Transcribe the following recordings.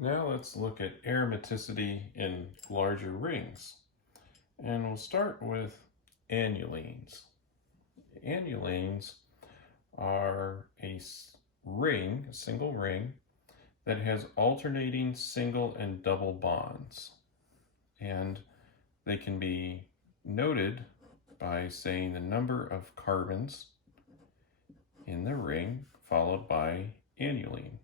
Now let's look at aromaticity in larger rings. And we'll start with annulenes. Annulenes are a ring, a single ring, that has alternating single and double bonds. And they can be noted by saying the number of carbons in the ring followed by annulene.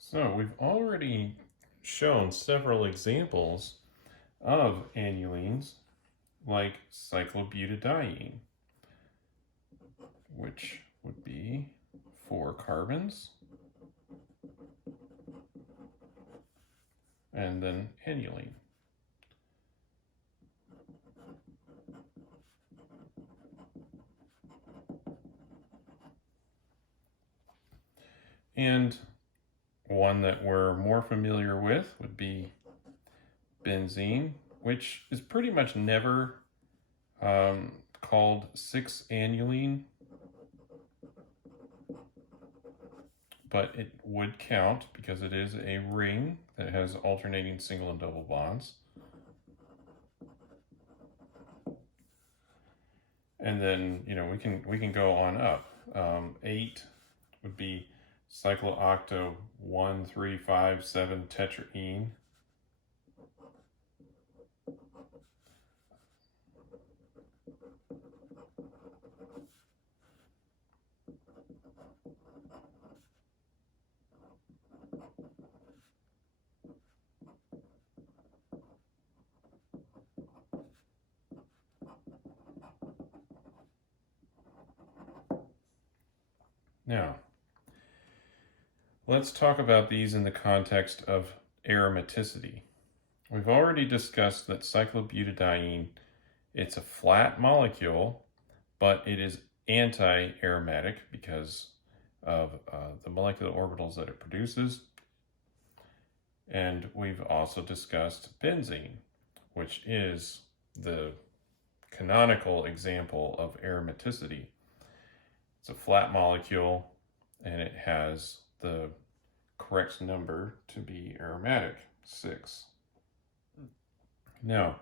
So we've already shown several examples of annulenes, like cyclobutadiene, which would be 4 carbons, and then annulene. And one that we're more familiar with would be benzene, which is pretty much never called 6-annulene, but it would count because it is a ring that has alternating single and double bonds. And then, we can go on up. 8 would be cycloocto 1,3,5,7 tetraene. Now, let's talk about these in the context of aromaticity. We've already discussed that cyclobutadiene, it's a flat molecule, but it is anti-aromatic because of the molecular orbitals that it produces. And we've also discussed benzene, which is the canonical example of aromaticity. It's a flat molecule and it has the correct number to be aromatic, 6. Now,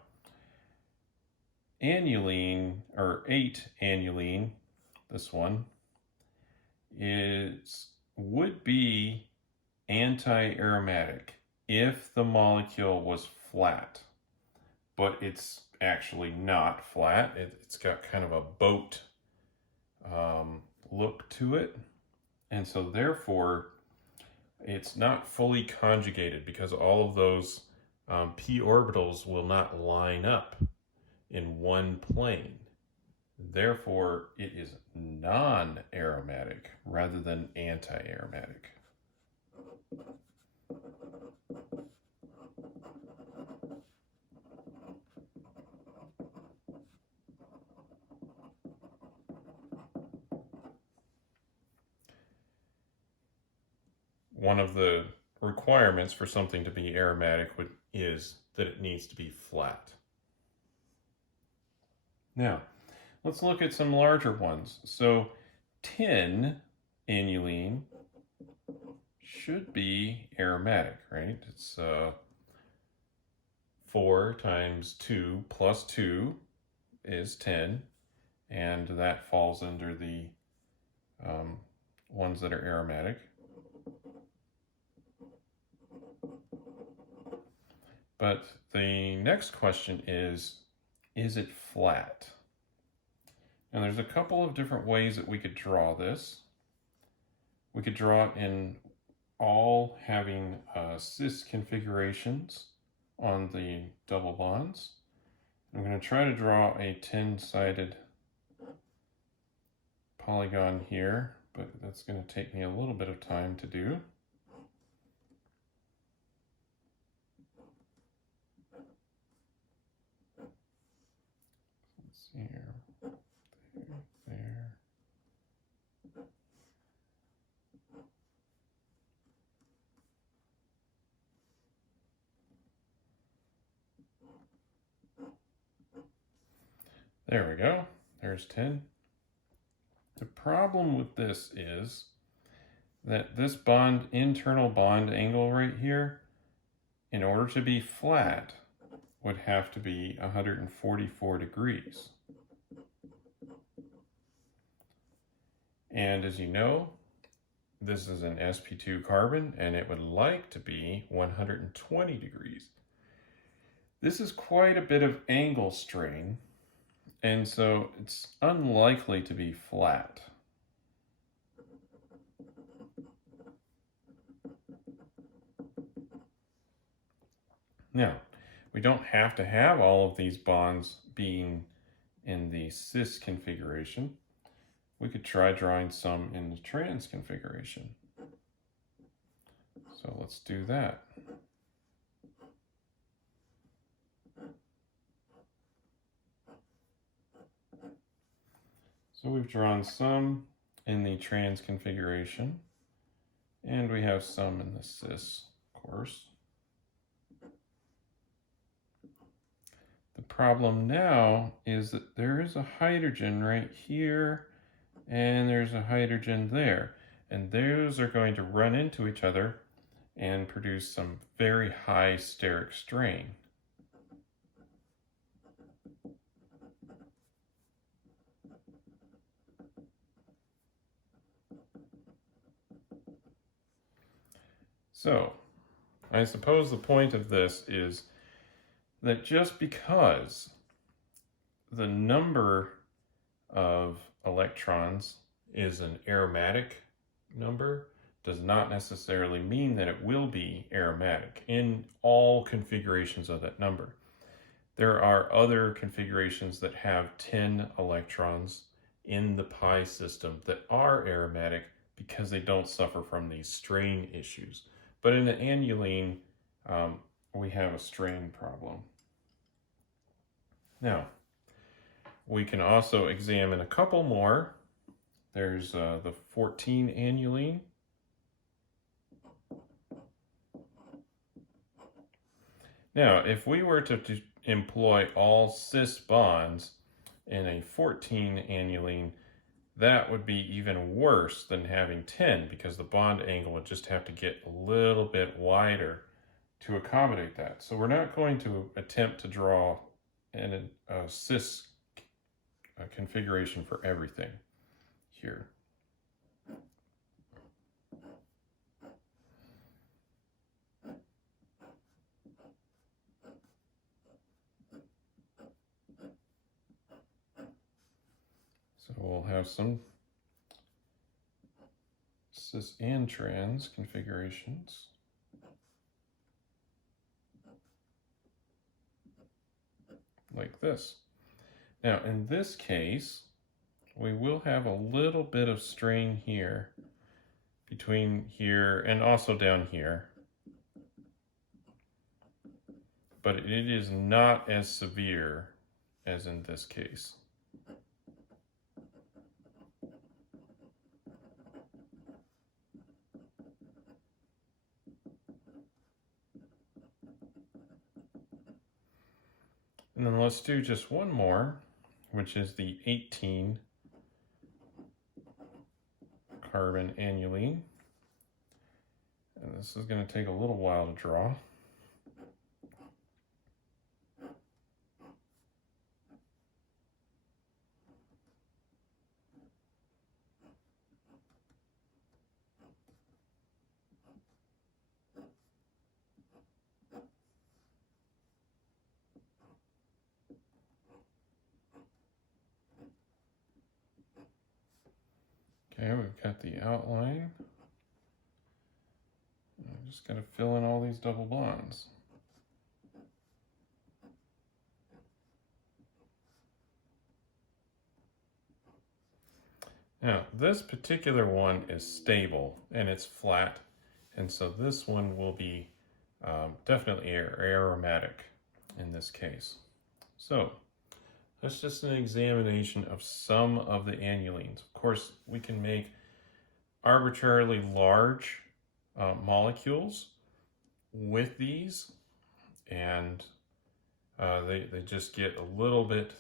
annulene, or 8-annulene, this one, would be anti-aromatic if the molecule was flat, but it's actually not flat. It's got kind of a boat look to it, and so therefore it's not fully conjugated because all of those p orbitals will not line up in one plane. Therefore, it is non-aromatic rather than anti-aromatic. One of the requirements for something to be aromatic is that it needs to be flat. Now, let's look at some larger ones. So 10-annulene should be aromatic, right? It's 4 times 2 plus 2 is 10, and that falls under the ones that are aromatic. But the next question is it flat? And there's a couple of different ways that we could draw this. We could draw it in all having cis configurations on the double bonds. I'm going to try to draw a 10-sided polygon here, but that's going to take me a little bit of time to do. Let's see here. There. There we go. There's 10. The problem with this is that this internal bond angle right here, in order to be flat, would have to be 144 degrees. And as you know, this is an sp2 carbon and it would like to be 120 degrees. This is quite a bit of angle strain, and so it's unlikely to be flat. Now, we don't have to have all of these bonds being in the cis configuration. We could try drawing some in the trans configuration. So let's do that. So we've drawn some in the trans configuration, and we have some in the cis, of course. The problem now is that there is a hydrogen right here, and there's a hydrogen there, and those are going to run into each other and produce some very high steric strain. So, I suppose the point of this is that just because the number of electrons is an aromatic number does not necessarily mean that it will be aromatic in all configurations of that number. There are other configurations that have 10 electrons in the pi system that are aromatic because they don't suffer from these strain issues. But in an annulene, we have a strain problem. Now, we can also examine a couple more. There's the 14 annulene. Now, if we were to employ all cis bonds in a 14 annulene, that would be even worse than having 10 because the bond angle would just have to get a little bit wider to accommodate that. So we're not going to attempt to draw a cis configuration for everything here. So we'll have some cis and trans configurations. Like this. Now, in this case, we will have a little bit of strain here, between here and also down here. But it is not as severe as in this case. And then let's do just one more, which is the 18 carbon annulene. And this is going to take a little while to draw. Okay, we've got the outline. I'm just going to fill in all these double bonds. Now, this particular one is stable and it's flat, and so this one will be definitely aromatic in this case. So, That's just an examination of some of the annulenes. Of course, we can make arbitrarily large molecules with these, and they just get a little bit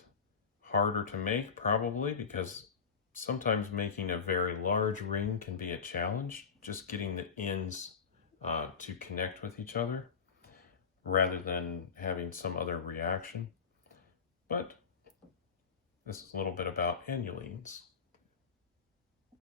harder to make, probably because sometimes making a very large ring can be a challenge, just getting the ends to connect with each other rather than having some other reaction. But this is a little bit about annulenes.